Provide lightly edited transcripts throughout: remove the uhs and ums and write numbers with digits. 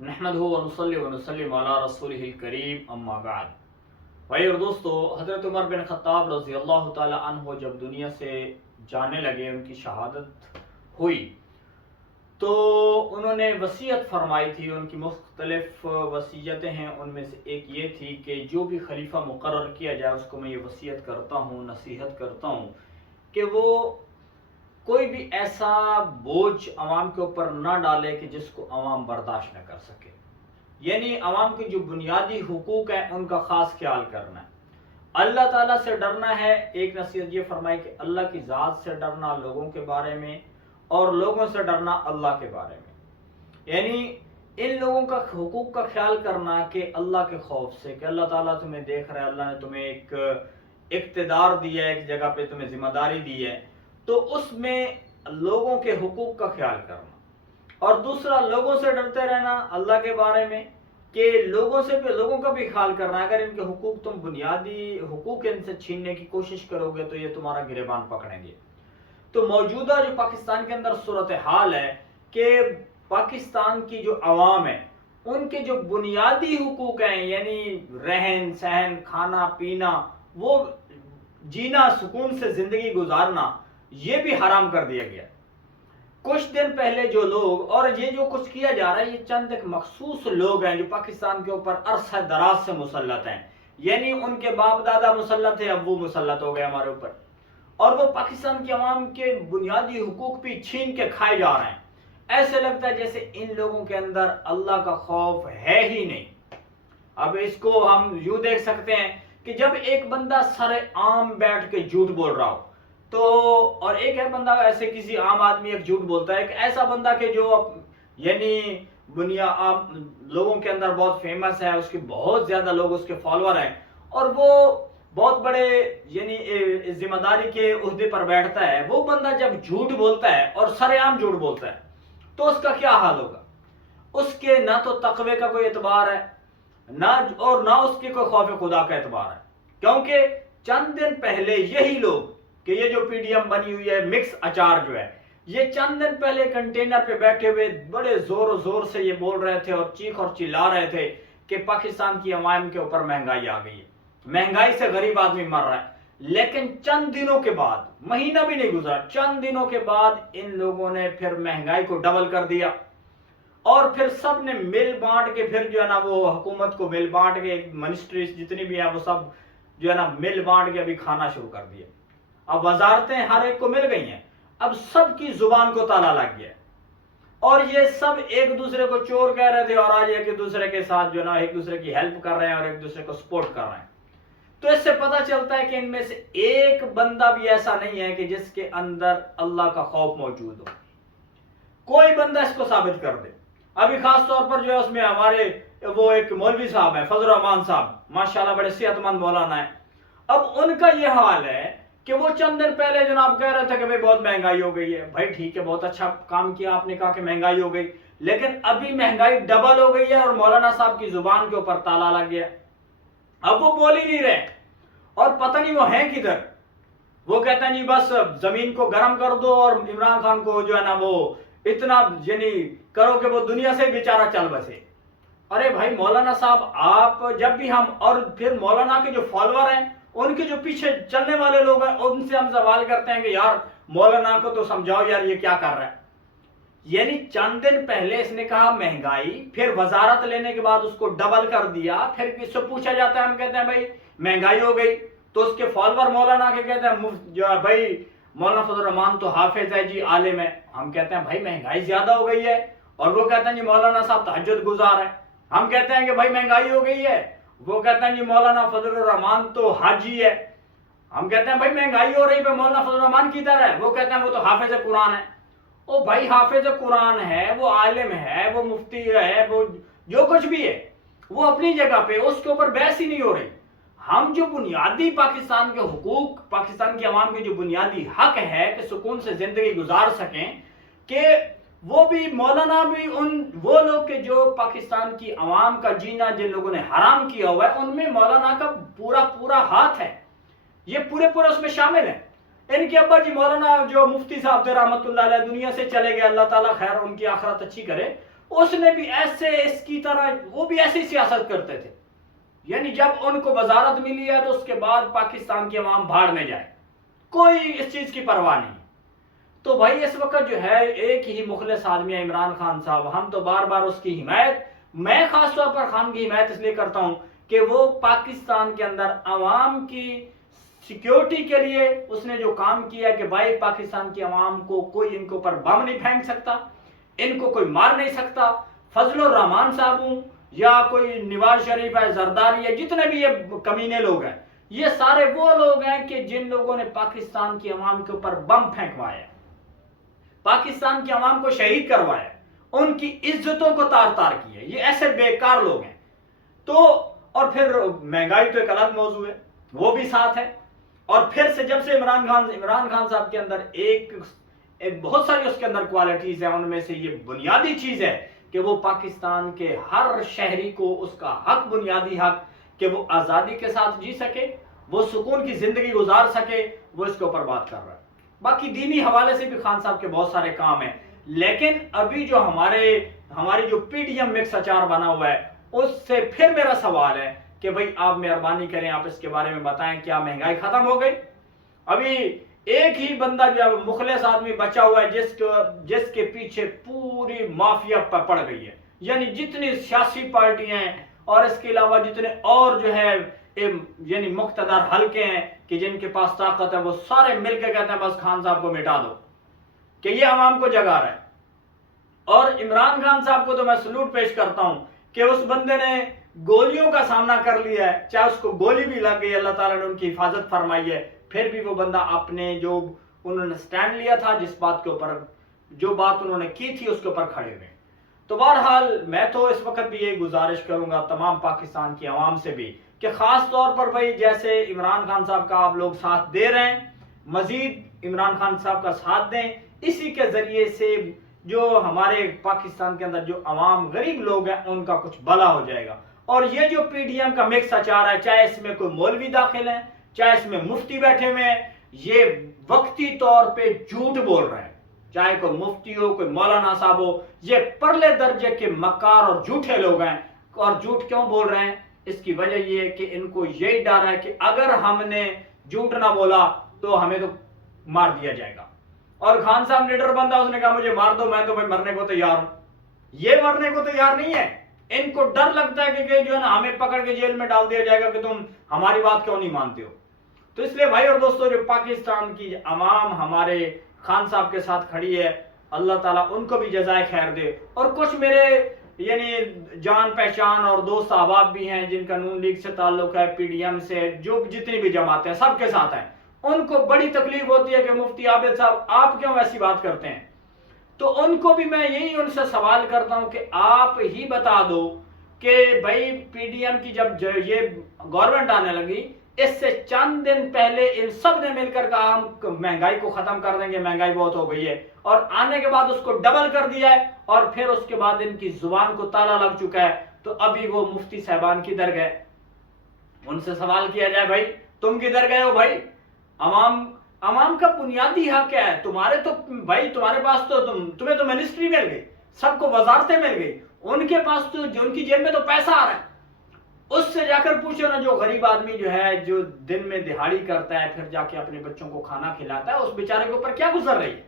نحمدہ ونصلی ونسلم علی رسولہ الکریم اما بعد۔ بھائی اور دوستو، حضرت عمر بن خطاب رضی اللہ تعالی عنہ جب دنیا سے جانے لگے، ان کی شہادت ہوئی، تو انہوں نے وصیت فرمائی تھی۔ ان کی مختلف وصیتیں ہیں، ان میں سے ایک یہ تھی کہ جو بھی خلیفہ مقرر کیا جائے اس کو میں یہ وصیت کرتا ہوں، نصیحت کرتا ہوں کہ وہ کوئی بھی ایسا بوجھ عوام کے اوپر نہ ڈالے کہ جس کو عوام برداشت نہ کر سکے، یعنی عوام کے جو بنیادی حقوق ہیں ان کا خاص خیال کرنا ہے، اللہ تعالیٰ سے ڈرنا ہے۔ ایک نصیحت یہ فرمائی کہ اللہ کی ذات سے ڈرنا لوگوں کے بارے میں، اور لوگوں سے ڈرنا اللہ کے بارے میں، یعنی ان لوگوں کا حقوق کا خیال کرنا کہ اللہ کے خوف سے، کہ اللہ تعالیٰ تمہیں دیکھ رہا ہے، اللہ نے تمہیں ایک اقتدار دیا ہے، ایک جگہ پہ تمہیں ذمہ داری دی ہے، تو اس میں لوگوں کے حقوق کا خیال کرنا۔ اور دوسرا، لوگوں سے ڈرتے رہنا اللہ کے بارے میں، کہ لوگوں کا بھی خیال کرنا، اگر ان کے حقوق، تم بنیادی حقوق ان سے چھیننے کی کوشش کرو گے تو یہ تمہارا گریبان پکڑیں گے۔ تو موجودہ جو پاکستان کے اندر صورتحال ہے کہ پاکستان کی جو عوام ہے ان کے جو بنیادی حقوق ہیں، یعنی رہن سہن، کھانا پینا، وہ جینا، سکون سے زندگی گزارنا، یہ بھی حرام کر دیا گیا۔ کچھ دن پہلے جو لوگ، اور یہ جو کچھ کیا جا رہا ہے، یہ چند ایک مخصوص لوگ ہیں جو پاکستان کے اوپر عرصہ دراز سے مسلط ہیں، یعنی ان کے باپ دادا مسلط تھے، اب وہ مسلط ہو گئے ہمارے اوپر، اور وہ پاکستان کی عوام کے بنیادی حقوق بھی چھین کے کھائے جا رہے ہیں۔ ایسے لگتا ہے جیسے ان لوگوں کے اندر اللہ کا خوف ہے ہی نہیں۔ اب اس کو ہم یوں دیکھ سکتے ہیں کہ جب ایک بندہ سر عام بیٹھ کے جھوٹ بول رہا ہو، تو اور ایک ہے بندہ، ایسے کسی عام آدمی ایک جھوٹ بولتا ہے، ایک ایسا بندہ کہ جو یعنی لوگوں کے اندر بہت فیمس ہے، اس کے بہت زیادہ لوگ اس کے فالوور ہیں، اور وہ بہت بڑے یعنی ذمہ داری کے عہدے پر بیٹھتا ہے، وہ بندہ جب جھوٹ بولتا ہے اور سر عام جھوٹ بولتا ہے تو اس کا کیا حال ہوگا؟ اس کے نہ تو تقوی کا کوئی اعتبار ہے، نہ اس کے کوئی خوف خدا کا اعتبار ہے، کیونکہ چند دن پہلے یہی لوگ، کہ یہ جو پی ڈی ایم بنی ہوئی ہے، مکس اچار جو ہے، یہ چند دن پہلے کنٹینر پہ بیٹھے ہوئے بڑے زور سے یہ بول رہے تھے اور چیخ اور چلا رہے تھے کہ پاکستان کی عوام کے اوپر مہنگائی آ گئی ہے، مہنگائی سے غریب آدمی مر رہا ہے۔ لیکن چند دنوں کے بعد، مہینہ بھی نہیں گزرا، چند دنوں کے بعد ان لوگوں نے پھر مہنگائی کو ڈبل کر دیا، اور پھر سب نے مل بانٹ کے، پھر جو ہے نا وہ حکومت کو مل بانٹ کے، منسٹریز جتنی بھی ہیں وہ سب جو ہے نا مل بانٹ کے ابھی کھانا شروع کر دیا۔ اب وزارتیں ہر ایک کو مل گئی ہیں، اب سب کی زبان کو تالا لگ گیا ہے، اور یہ سب ایک دوسرے کو چور کہہ رہے تھے، اور آج ایک دوسرے کے ساتھ جو ہے نا ایک دوسرے کی ہیلپ کر رہے ہیں اور ایک دوسرے کو سپورٹ کر رہے ہیں۔ تو اس سے پتہ چلتا ہے کہ ان میں سے ایک بندہ بھی ایسا نہیں ہے کہ جس کے اندر اللہ کا خوف موجود ہو۔ کوئی بندہ اس کو ثابت کر دے۔ ابھی خاص طور پر جو ہے اس میں ہمارے وہ ایک مولوی صاحب ہیں، فضل الرحمان صاحب، ماشاءاللہ بڑے صحت مند مولانا ہیں۔ اب ان کا یہ حال ہے کہ وہ چند دن پہلے جناب کہہ رہے تھے کہ بہت مہنگائی ہو گئی ہے۔ بھائی ٹھیک ہے، بہت اچھا کام کیا آپ نے، کہا کہ مہنگائی ہو گئی، لیکن ابھی مہنگائی ڈبل ہو گئی ہے اور مولانا صاحب کی زبان کے اوپر تالا لگ گیا۔ اب وہ بول ہی نہیں رہے، اور پتہ نہیں وہ ہیں کدھر۔ وہ کہتے ہیں جی بس زمین کو گرم کر دو اور عمران خان کو جو ہے نا وہ اتنا یعنی کرو کہ وہ دنیا سے بیچارہ چل بسے۔ ارے بھائی مولانا صاحب، آپ جب بھی ہم، اور پھر مولانا کے جو فالوور ہیں، ان کے جو پیچھے چلنے والے لوگ ہیں، ان سے ہم سوال کرتے ہیں کہ یار مولانا کو تو سمجھاؤ یار یہ کیا کر رہا ہے۔ یعنی چند دن پہلے اس نے کہا مہنگائی، پھر وزارت لینے کے بعد اس کو ڈبل کر دیا، پھر اس سے پوچھا جاتا ہے، ہم کہتے ہیں بھائی مہنگائی ہو گئی، تو اس کے فالوور مولانا کے کہتے ہیں جو ہے بھائی مولانا فضل الرحمان تو حافظ ہے جی، عالم ہے۔ ہم کہتے ہیں بھائی مہنگائی زیادہ ہو گئی ہے، اور وہ کہتے ہیں جی مولانا صاحب تہجد گزار ہے۔ ہم کہتے ہیں کہ بھائی مہنگائی ہو گئی ہے، وہ کہتے ہیں جی مولانا فضل الرحمان تو حاجی ہے۔ ہم کہتے ہیں بھائی مہنگائی ہو رہی ہے، مولانا فضل الرحمان کی طرح ہے، وہ کہتے ہیں وہ تو حافظ قرآن ہے۔ او بھائی حافظ قرآن ہے، وہ عالم ہے، وہ مفتی ہے، وہ جو کچھ بھی ہے، وہ اپنی جگہ پہ، اس کے اوپر بحث ہی نہیں ہو رہی۔ ہم جو بنیادی پاکستان کے حقوق، پاکستان کی عوام کے جو بنیادی حق ہے کہ سکون سے زندگی گزار سکیں، کہ وہ بھی مولانا بھی وہ لوگ کہ جو پاکستان کی عوام کا جینا جن لوگوں نے حرام کیا ہوا ہے، ان میں مولانا کا پورا ہاتھ ہے، یہ پورے اس میں شامل ہیں۔ ان کے ابا جی مولانا جو مفتی صاحب تھے رحمت اللہ علیہ، دنیا سے چلے گئے، اللہ تعالیٰ خیر ان کی آخرت اچھی کرے، اس نے بھی ایسے اس کی طرح وہ بھی ایسی سیاست کرتے تھے، یعنی جب ان کو وزارت ملی ہے تو اس کے بعد پاکستان کی عوام بھاڑ میں جائے، کوئی اس چیز کی پرواہ نہیں۔ تو بھائی اس وقت جو ہے ایک ہی مخلص آدمی ہے عمران خان صاحب، ہم تو بار بار اس کی حمایت، میں خاص طور پر خان کی حمایت اس لیے کرتا ہوں کہ وہ پاکستان کے اندر عوام کی سیکیورٹی کے لیے اس نے جو کام کیا کہ بھائی پاکستان کی عوام کو کوئی ان کے اوپر بم نہیں پھینک سکتا، ان کو کوئی مار نہیں سکتا۔ فضل الرحمان صاحب ہوں یا کوئی نواز شریف ہے، زرداری ہے، جتنے بھی یہ کمینے لوگ ہیں، یہ سارے وہ لوگ ہیں کہ جن لوگوں نے پاکستان کی عوام کے اوپر بم پھینکوایا، پاکستان کی عوام کو شہید کروایا، ان کی عزتوں کو تار تار کیا، یہ ایسے بیکار لوگ ہیں۔ تو اور پھر مہنگائی تو ایک الگ موضوع ہے، وہ بھی ساتھ ہے۔ اور پھر سے جب سے عمران خان صاحب کے اندر ایک بہت ساری اس کے اندر کوالٹیز ہیں، ان میں سے یہ بنیادی چیز ہے کہ وہ پاکستان کے ہر شہری کو اس کا حق، بنیادی حق کہ وہ آزادی کے ساتھ جی سکے، وہ سکون کی زندگی گزار سکے، وہ اس کے اوپر بات کر رہا ہے۔ باقی دینی حوالے سے بھی خان صاحب کے بہت سارے کام ہیں، لیکن ابھی جو ہماری جو پی ڈی ایم مکس اچار بنا ہوا ہے، اس سے پھر میرا سوال ہے کہ بھئی آپ مہربانی کریں، آپ اس کے بارے میں بتائیں کیا مہنگائی ختم ہو گئی؟ ابھی ایک ہی بندہ جو ہے مخلص آدمی بچا ہوا ہے جس کے پیچھے پوری مافیا پڑ گئی ہے، یعنی جتنی سیاسی پارٹیاں ہیں اور اس کے علاوہ جتنے اور جو ہے یعنی مقتدر حلقے ہیں کہ جن کے پاس طاقت ہے، وہ سارے مل کے کہتے ہیں بس خان صاحب کو مٹا دو کہ یہ عوام کو جگا رہا ہے۔ اور عمران خان صاحب کو تو میں سلوٹ پیش کرتا ہوں کہ اس بندے نے گولیوں کا سامنا کر لیا ہے، چاہے اس کو گولی بھی لگ گئی، اللہ تعالیٰ نے ان کی حفاظت فرمائی ہے، پھر بھی وہ بندہ اپنے جو انہوں نے سٹینڈ لیا تھا، جس بات کے اوپر جو بات انہوں نے کی تھی اس کے اوپر کھڑے ہوئے۔ تو بہرحال میں تو اس وقت بھی یہ گزارش کروں گا تمام پاکستان کی عوام سے بھی کہ خاص طور پر بھائی جیسے عمران خان صاحب کا آپ لوگ ساتھ دے رہے ہیں، مزید عمران خان صاحب کا ساتھ دیں، اسی کے ذریعے سے جو ہمارے پاکستان کے اندر جو عوام غریب لوگ ہیں ان کا کچھ بھلا ہو جائے گا۔ اور یہ جو پی ڈی ایم کا مکس اچار ہے، چاہے اس میں کوئی مولوی داخل ہیں، چاہے اس میں مفتی بیٹھے ہوئے ہیں، یہ وقتی طور پہ جھوٹ بول رہے ہیں، چاہے کوئی مفتی ہو، کوئی مولانا صاحب ہو، یہ پرلے درجے کے مکار اور جھوٹے لوگ ہیں۔ اور جھوٹ کیوں بول رہے ہیں؟ اس کی وجہ یہ ہے کہ ان کو یہی ڈر ہے کہ اگر ہم نے جھوٹ نہ بولا تو ہمیں تو مار دیا جائے گا۔ اور خان صاحب لیڈر بندہ، اس نے کہا مجھے مار دو، میں تو بھائی مرنے کو تیار ہوں۔ یہ مرنے کو تیار نہیں ہے، ان کو ڈر لگتا ہے کہ جو ہے نا ہمیں پکڑ کے جیل میں ڈال دیا جائے گا کہ تم ہماری بات کیوں نہیں مانتے ہو۔ تو اس لیے بھائی اور دوستو، جو پاکستان کی عوام ہمارے خان صاحب کے ساتھ کھڑی ہے، اللہ تعالیٰ ان کو بھی جزائے خیر دے۔ اور کچھ میرے یعنی جان پہچان اور دوست احباب بھی ہیں جن کا نون لیگ سے تعلق ہے، پی ڈی ایم سے، جو جتنی بھی جماعتیں ہیں سب کے ساتھ ہیں، ان کو بڑی تکلیف ہوتی ہے کہ مفتی عابد صاحب آپ کیوں ایسی بات کرتے ہیں۔ تو ان کو بھی میں یہی ان سے سوال کرتا ہوں کہ آپ ہی بتا دو کہ بھائی پی ڈی ایم کی جب یہ گورنمنٹ آنے لگی، اس سے چند دن پہلے ان سب نے مل کر کہا ہم مہنگائی کو ختم کر دیں گے، مہنگائی بہت ہو گئی ہے، اور آنے کے بعد اس کو ڈبل کر دیا ہے، اور پھر اس کے بعد ان کی زبان کو تالا لگ چکا ہے۔ تو ابھی وہ مفتی صاحبان کدھر گئے؟ ان سے سوال کیا جائے بھائی تم کدھر گئے ہو؟ بھائی عوام کا بنیادی حق کیا ہے؟ تمہارے تو بھائی تمہارے پاس تو تمہیں تو منسٹری مل گئی، سب کو وزارتیں مل گئی، ان کے پاس تو ان کی جیب میں تو پیسہ آ رہا ہے۔ اس سے جا کر پوچھو نا، جو غریب آدمی جو ہے، جو دن میں دہاڑی کرتا ہے، پھر جا کے اپنے بچوں کو کھانا کھلاتا ہے، اس بیچارے کے اوپر کیا گزر رہی ہے۔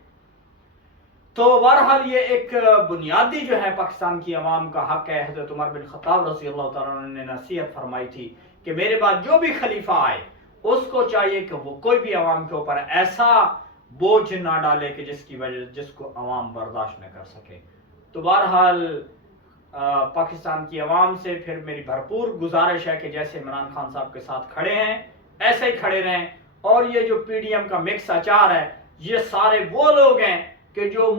تو بہرحال یہ ایک بنیادی جو ہے پاکستان کی عوام کا حق ہے۔ حضرت عمر بن خطاب رضی اللہ تعالیٰ عنہ نے نصیحت فرمائی تھی کہ میرے بعد جو بھی خلیفہ آئے اس کو چاہیے کہ وہ کوئی بھی عوام کے اوپر ایسا بوجھ نہ ڈالے کہ جس کو عوام برداشت نہ کر سکے۔ تو بہرحال پاکستان کی عوام سے پھر میری بھرپور گزارش ہے کہ جیسے عمران خان صاحب کے ساتھ کھڑے ہیں ایسے ہی کھڑے رہیں۔ اور یہ جو پی ڈی ایم کا مکس اچار ہے، یہ سارے وہ لوگ ہیں کہ جو